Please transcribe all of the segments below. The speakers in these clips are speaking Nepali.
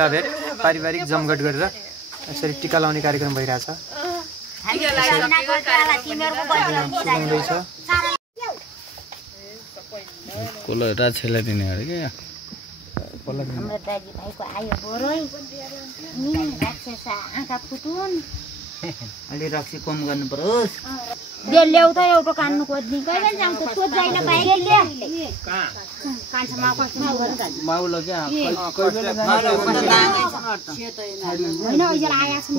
भेटा भेट पारिवारिक जमघट गरेर यसरी टिका लाउने कार्यक्रम भइरहेछ। कोलो राछेलाई दिने अरे के हाम्रो दाजु भाइको आयो बोरै नि राक्षस आँखा फुटुन् अलि रक्सी कम गर्नु परोस् दे ल्याउ त एउटा कान्नु खोज्ने कहिले जान्छ सोच जाइन बाइक ल्या कहाँ कान्छमा कसमा गर्नु माउलो के हैन अहिले आया छु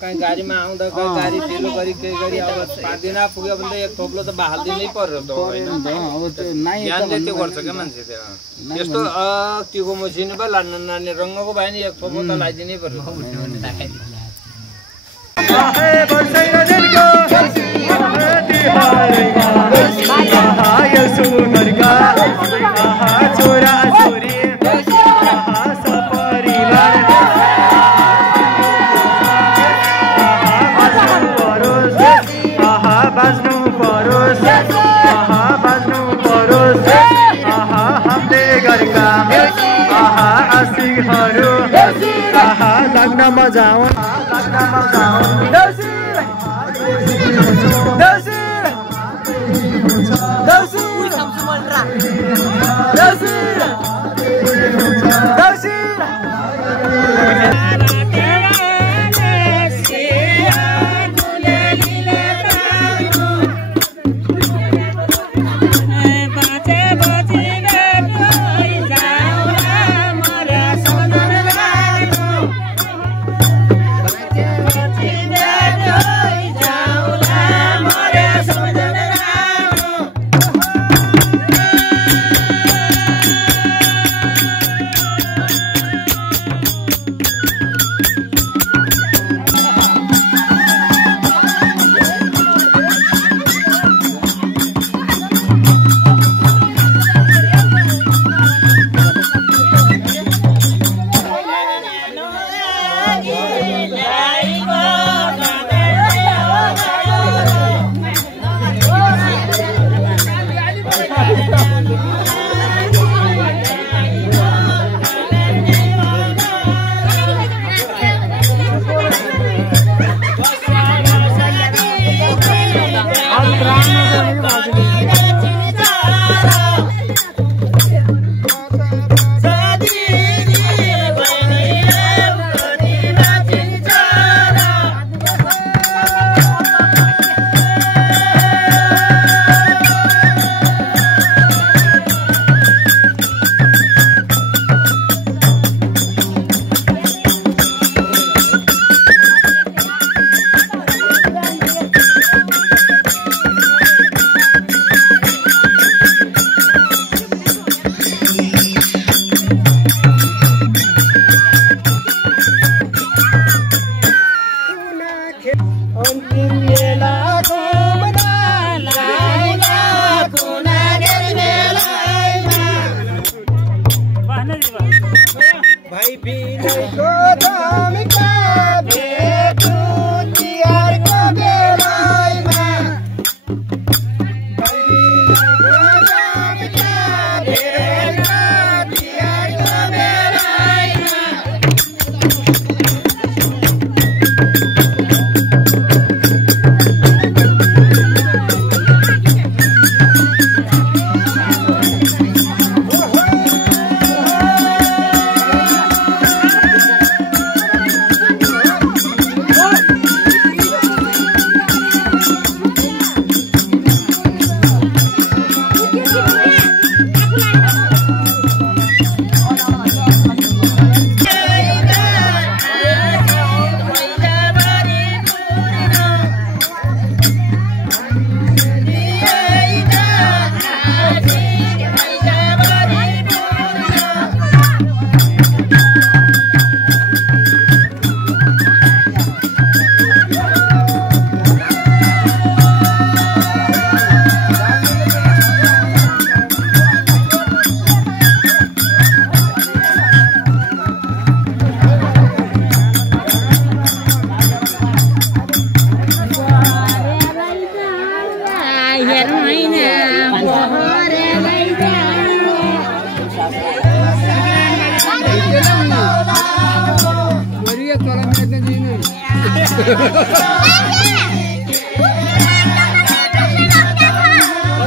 कहीं गाडीमा आउँदा कहीं गाडी ढिलो गरी के गरी अब 5 दिन पुग्यो भने त एक थोप्लो त बहाल्दिनै पर्यो त हैन अब त्यो नाइ ज्ञानले त्यो गर्छ के मान्छे त्यो यस्तो टिको मसिन भए लान्न नानी रंगको भए नि एक थोप्लो त लाइदिनै पर्यो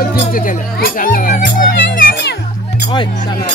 चले के चाल लगा ओए साला